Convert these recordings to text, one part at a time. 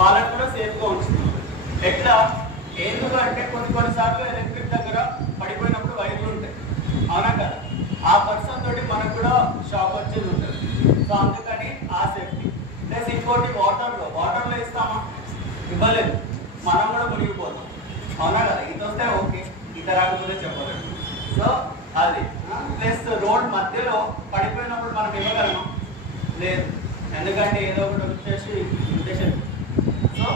వాళ్ళని కూడా సేఫ్గా ఉంచుతున్నాం. ఎట్లా ఎందుకంటే కొన్నిసార్లు ఎలక్ట్రిక్ దగ్గర పడిపోయినప్పుడు వైర్లు ఉంటాయి, అవునా కదా, ఆ పర్సన్ తోటి మనకు కూడా షాక్ వచ్చేది ఉంటుంది. సో అందుకని ఆ సేఫ్టీ. ప్లస్ ఇంకోటి వాటర్లో ఇస్తామా, ఇవ్వలేదు, మనం కూడా మునిగిపోతాం, అవునా కదా. ఇది వస్తే ఓకే, ఈత రాకపోతే చెప్పలేదు. సో అది ప్లస్ రోడ్ మధ్యలో పడిపోయినప్పుడు మనం ఇవ్వగలమా, లేదు, ఎందుకంటే ఏదో ఒకటి వచ్చేసి ఇంటెన్షన్. సో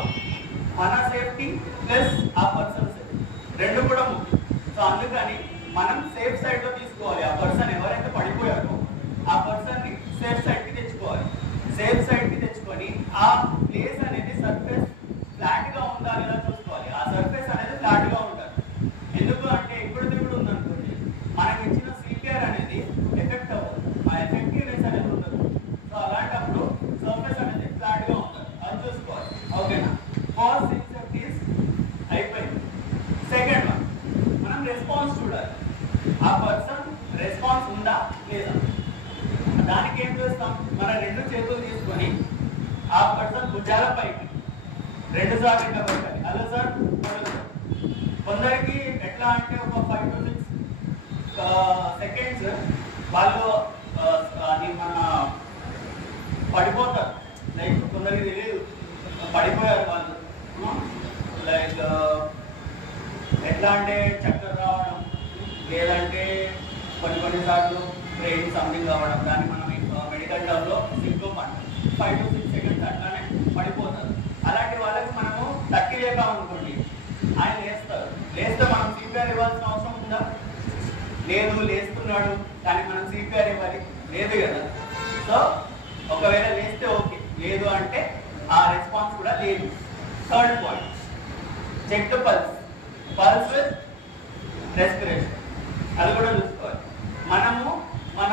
మన సేఫ్టీ ప్లస్ ఆ పర్సన్ సేఫ్టీ రెండు కూడా ముఖ్యం. సో అందుకని మనం సేఫ్ సైడ్లో తీసుకోవాలి. ఆ పర్సన్ ఎవరైతే పడిపోయారో ఆ పర్సన్ని సేఫ్ సైడ్కి తెచ్చుకోవాలి. సేఫ్ సైడ్కి తెచ్చుకొని ఆ ప్లేస్ అనేది సర్ఫేస్ ఫ్లాట్గా ఉందా లేదా చూసుకోవాలి. ఆ సర్ఫేస్ అనేది ఫ్లాట్గా ఉండాలి. ఎందుకు అంటే ఇప్పుడు ఉందనుకోండి, మనకి ఇచ్చిన సిపిఆర్ అనేది ఎఫెక్ట్ అవ్వదు, ఆ ఎఫెక్టివ్నెస్ అనేది ఉండదు. సో అలాంటప్పుడు సర్ఫేస్ అనేది ఫ్లాట్గా ఉండాలి, అది చూసుకోవాలి. ఓకేనా. ఫస్ట్ సేఫ్టీస్ అయిపోయింది. సెకండ్ వన్, మనం రెస్పాన్స్ చూడాలి. ఆ పర్సన్ రెస్పాన్స్ ఉందా లేదా. దానికి ఏం చేస్తాం, మన రెండు చేతులు తీసుకొని ఆ పర్సన్ భుజాల పైకి 2 సార్లు ఇట్లా పెట్టాలి. హలో సార్, కొందరికి ఎట్లా అంటే ఒక 5 to 6 సెకండ్స్ వాళ్ళు అది మన పడిపోతారు. లైక్ కొందరికి తెలియదు పడిపోయారు వాళ్ళు. లైక్ ఎట్లా అంటే చక్కర్ రావడం, లేదంటే కొన్నిసార్లు బ్రెయిన్ సంథింగ్ కావడం, దాన్ని మనం మెడికల్ టర్మ్లో సింకోప్ అంటాం. 5 to 6 సెకండ్స్ అట్లానే పడిపోతారు. అలాంటి వాళ్ళకి మనము తక్కి లేపామనుకోండి, ఆయన లేస్తే మనం సిపిఆర్ ఇవ్వాల్సిన అవసరం ఉందా, లేదు. లేస్తున్నాడు కానీ మనం సిపిఆర్ ఇవ్వాలి, లేదు కదా. సో ఒకవేళ లేస్తే ఓకే, లేదు అంటే ఆ రెస్పాన్స్ కూడా లేదు. Third point, check to pulse with respiration, అది కూడా చూసుకోవాలి. మనము మన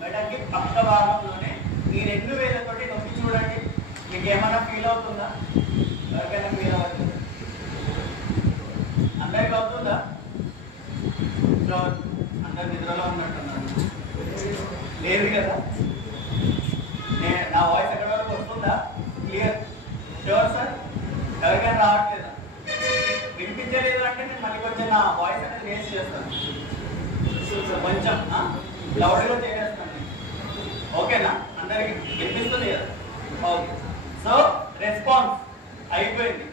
మెడకి పక్క భాగంలోనే ఈ 2 వేలతోటి నొక్కి చూడండి, మీకు ఏమైనా ఫీల్ అవుతుందా, ఎవరికైనా ఫీల్ అవుతుందా, అందరికి అవుతుందా. అందరు నిద్రలో ఉన్నట్టున్నారు, లేదు కదా. నా వాయిస్ ఎక్కడ వరకు వస్తుందా, క్లియర్, ష్యూర్ సార్. ఎవరికైనా రావట్లేదా, వినిపించలేదు అంటే నేను మళ్ళీ కొంచెం నా వాయిస్ అనేది రేస్ చేస్తాను, కొంచెం లౌడ్గా చేసేస్తాను. ఓకేనా, అందరికి వినిపిస్తుంది కదా. ఓకే, సో రెస్పాన్స్ అయిపోయింది.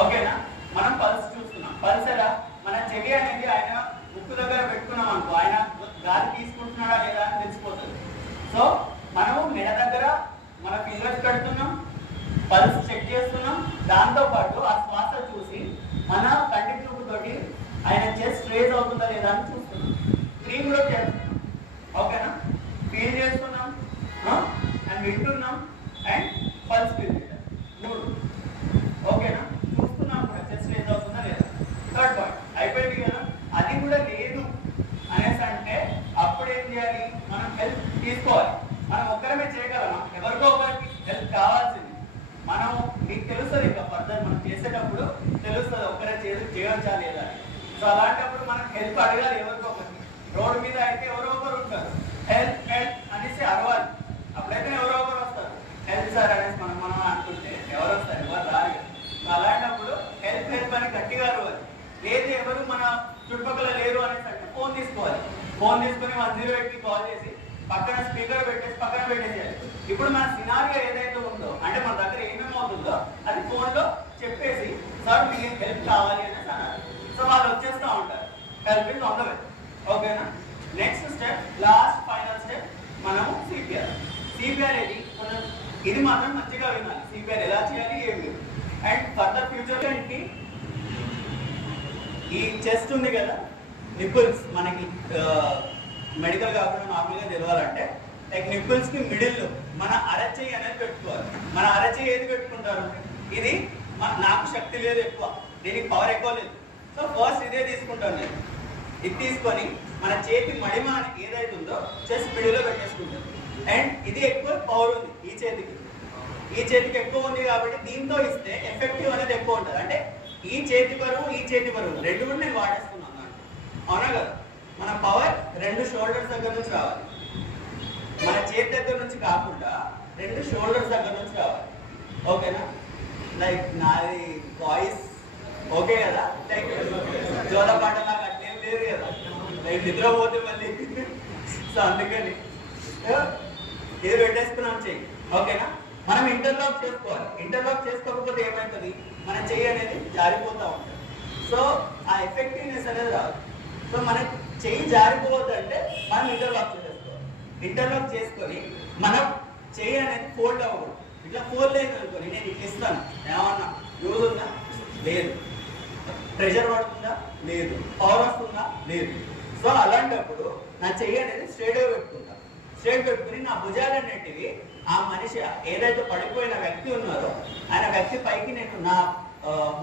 ఓకేనా, మనం పల్స్ చూస్తున్నాం. పల్స్ ఎలా, మన చెవి అనేది ఆయన ముక్కు దగ్గర పెట్టుకున్నాం అనుకో, ఆయన గాలి తీసుకుంటున్నాడా లేదా అని తెలిసిపోతుంది. సో మనం మెడ దగ్గర మన ఫింగర్స్ పెడుతున్నాం, పల్స్ చెక్ చేస్తున్నాం, దాంతోపాటు ఆ శ్వాస చూసి మన కంటి చూపుతోటి ఆయన చెస్ట్ రేజ్ అవుతుందా లేదా అని చూస్తున్నాం. స్క్రీన్ కూడా చేస్తున్నాం. ఓకేనా, ఫీల్ చేస్తున్నాం అండ్ వింటున్నాం అండ్ పల్స్ ఫీల్ చేయాలి, 3. ఓకేనా, చూస్తున్నాం కూడా చెస్ట్ రేజ్ అవుతుందా లేదా. థర్డ్ పాయింట్ అయిపోయింది కదా. అది కూడా లేదు అనేసి అంటే అప్పుడు ఏం చేయాలి, మనం హెల్ప్ తీసుకోవాలి. మనం ఒక్కరమే చేయగలమా, ఎవరికో ఒకరికి హెల్ప్ కావాల్సింది. మనం మీకు తెలుస్తుంది, ఇంకా ఫర్దర్ మనం చేసేటప్పుడు తెలుస్తుంది ఒక్కరే చేయవచ్చా లేదా. సో అలాంటప్పుడు మనం హెల్ప్ అడగాలి ఎవరికో ఒకరికి. రోడ్డు మీద అయితే ఎవరో ఒకరు ఉంటారు, హెల్ప్ హెల్ప్ అనేసి అరవాలి. అప్పుడైతే ఎవరో ఒకరు వస్తారు, హెల్ప్ సార్ అనేసి మనం అనుకుంటే ఎవరు వస్తారు, ఎవరు రారు. అలాంటప్పుడు హెల్ప్ హెల్ప్ అని గట్టిగా అరవాలి. లేదు ఎవరు మన చుట్టుపక్కల లేరు అనేసి అంటే ఫోన్ తీసుకోవాలి. ఫోన్ తీసుకుని 108కి కాల్ చేసి పక్కన స్పీకర్ పెట్టేసి పక్కన పెట్టేసేయాలి. ఇప్పుడు మన సినారియో ఏదైతే ఉందో, అంటే మన దగ్గర ఏమేమి అవుతుందో అది ఫోన్లో చెప్పేసి సార్ మీకు హెల్ప్ కావాలి అనేసి అన్నారు. సో వాళ్ళు వచ్చేస్తూ ఉంటారు, help is on the way. ఓకేనా. Next step, last final step, మనము సిపిఆర్ ఇది కొంచెం ఇది మాత్రం మంచిగా వినాలి. సిపిఆర్ ఎలా చేయాలి, ఏమి అండ్ ఫర్దర్ ఫ్యూచర్ ఏంటి. ఈ చెస్ట్ ఉంది కదా, నిప్పుల్స్ మనకి మెడికల్ కాకుండా నార్మల్గా తెలవాలంటే లైక్ నిప్పుల్స్కి మిడిల్లో మన అరచేయి అనేది పెట్టుకోవాలి. మన అరచేయి ఏది పెట్టుకుంటారు, ఇది నాకు శక్తి లేదు ఎక్కువ, దీనికి పవర్ ఎక్కువ లేదు. సో ఫస్ట్ ఇదే తీసుకుంటాను నేను. ఇది తీసుకొని మన చేతి మడిమ ఏదైతే ఉందో చెస్ట్ మిడిల్లో పెట్టేసుకుంటాను. అండ్ ఇది ఎక్కువ పవర్ ఉంది ఈ చేతికి ఎక్కువ ఉంది కాబట్టి దీంతో ఇస్తే ఎఫెక్టివ్ అనేది ఎక్కువ ఉంటుంది. అంటే ఈ చేతి బరువు రెండు కూడా నేను వాడేస్తున్నాను, అవునా కదా. మన పవర్ 2 షోల్డర్స్ దగ్గర నుంచి రావాలి, మన చేతి దగ్గర నుంచి కాకుండా 2 షోల్డర్స్ దగ్గర నుంచి రావాలి. ఓకేనా. లైక్ నాది వాయిస్ ఓకే కదా, లైక్ జోల పాటలాగా అట్లేం లేదు కదా, లైక్ నిద్రపోతే మళ్ళీ సో అందుకని ఇది పెట్టేసుకున్నాం చెయ్యి. ఓకేనా? మనం ఇంటర్లాక్ చేసుకోవాలి. ఇంటర్లాక్ చేసుకోకపోతే ఏమవుతుంది, మన చెయ్యి అనేది జారిపోతూ ఉంటుంది. సో ఆ ఎఫెక్టివ్నెస్ అనేది రాదు. సో మన చెయ్యి జారిపోవద్దంటే మనం ఇంటర్లాక్ చేసుకోవాలి. ఇంటర్లాక్ చేసుకొని మనం చెయ్యి అనేది ఫోల్డ్ అవ్వకూడదు. ఇట్లా ఫోల్డ్ అయింది అనుకోని నేను ఇట్లా ఇస్తాను, ఏమన్నా యూజ్ ఉందా? లేదు. ప్రెషర్ పడుతుందా? లేదు. పవర్ వస్తుందా? లేదు. సో అలాంటప్పుడు నా చెయ్యి అనేది స్ట్రైట్గా పెట్టుకుంటా. స్ట్రైట్ పెట్టుకుని నా భుజాలన్నిటివి ఆ మనిషి ఏదైతే పడిపోయిన వ్యక్తి ఉన్నారో ఆయన వ్యక్తి పైకి నేను నా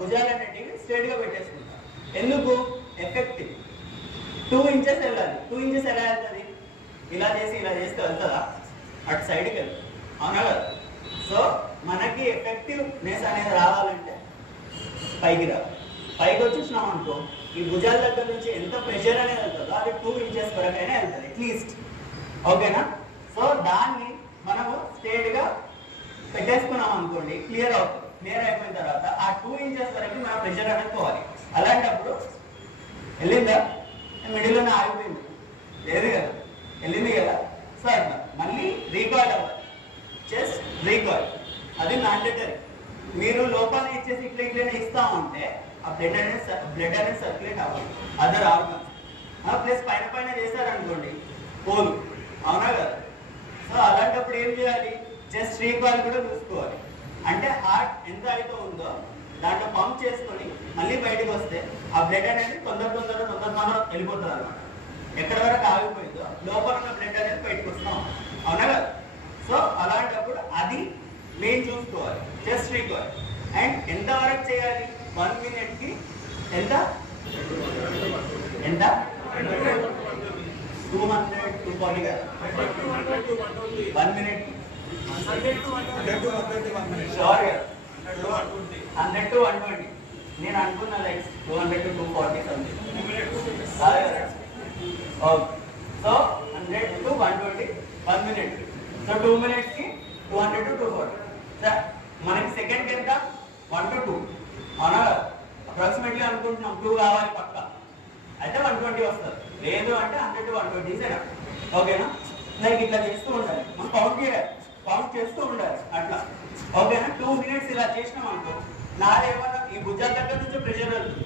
భుజాలన్నిటివి స్ట్రైట్గా పెట్టేసుకుంటా. ఎందుకు? ఎఫెక్టివ్. 2 inches వెళ్ళాలి. 2 inches ఎలా వెళ్తుంది? ఇలా చేస్తే వెళ్తుందా? అటు సైడ్కి వెళ్తుంది. అవునా కదా? సో మనకి ఎఫెక్టివ్నెస్ అనేది రావాలంటే పైకి రావాలి. పైకి వచ్చేసినాం అనుకో, ఈ భుజాల దగ్గర నుంచి ఎంత ప్రెషర్ అనేది వెళ్తుందో అది 2 inches వరకైనా వెళ్తుంది అట్లీస్ట్. ఓకేనా? సో దాన్ని మనము స్ట్రేట్గా పెట్టేసుకున్నాం అనుకోండి, క్లియర్ అవుతుంది. క్లియర్ అయిపోయిన తర్వాత ఆ 2 inches వరకు మనం ప్రెషర్ అనేది పోవాలి. అలాంటప్పుడు వెళ్ళిందా? మిడిల్లోనే ఆగిపోయింది, లేదు కదా, వెళ్ళింది కదా. సో అట్లా మళ్ళీ రీకాయిల్ అవ్వాలి. జస్ట్ రీకాయిల్, అది మ్యాండేటరీ. మీరు లోపల ఇచ్చేసి ఇట్లనే ఇస్తా ఉంటే ఆ బ్లడ్ అనేది సర్క్యులేట్ అవ్వాలి అదర్ ఆర్గన్స్. ప్లస్ పైన చేశారనుకోండి పోలు. అవునా కదా? సో అలాంటప్పుడు ఏం చేయాలి? జస్ట్ రీకాయిల్ కూడా చూసుకోవాలి. అంటే హార్ట్ ఎంత అయితే ఉందో దాంట్లో పంప్ చేసుకొని మళ్ళీ బయటకు వస్తే ఆ బ్లడ్ అనేది తొందరగా వెళ్ళిపోతుంది అనమాట. ఎక్కడ వరకు ఆగిపోయిందో లోపల ఉన్న బ్లడ్ అనేది బయటకు వస్తాం. అవునా కదా? సో అలాంటప్పుడు అది మెయిన్ చూసుకోవాలి. Just recoil. అండ్ ఎంత వరకు చేయాలి? 1 minute ఎంత 200 240 కదా, 1 minute షూర్ కదా, 100 to 120. నేను అనుకున్నా like 200 to 240 something. Okay. So 100 to 120 1 minute. So 2 minutes కి 200 to 240. సార్ మనకి సెకండ్కి ఎంత? 1 to 2. అవునా? అప్రాక్సిమేట్లీ అనుకుంటున్నాం 2 కావాలి పక్క, అయితే 120 వస్తుంది. లేదు అంటే 100 to 120 సరే. ఓకేనా? లైక్ ఇట్లా చేస్తూ ఉండాలి. మనం కౌంట్ చేస్తూ ఉండాలి అట్లా. ఓకేనా? 2 minutes ఇలా చేసినాం అనుకో, నాదేమన్నా ఈ భుజాల దగ్గర నుంచి ప్రెషర్ వెళ్తుంది.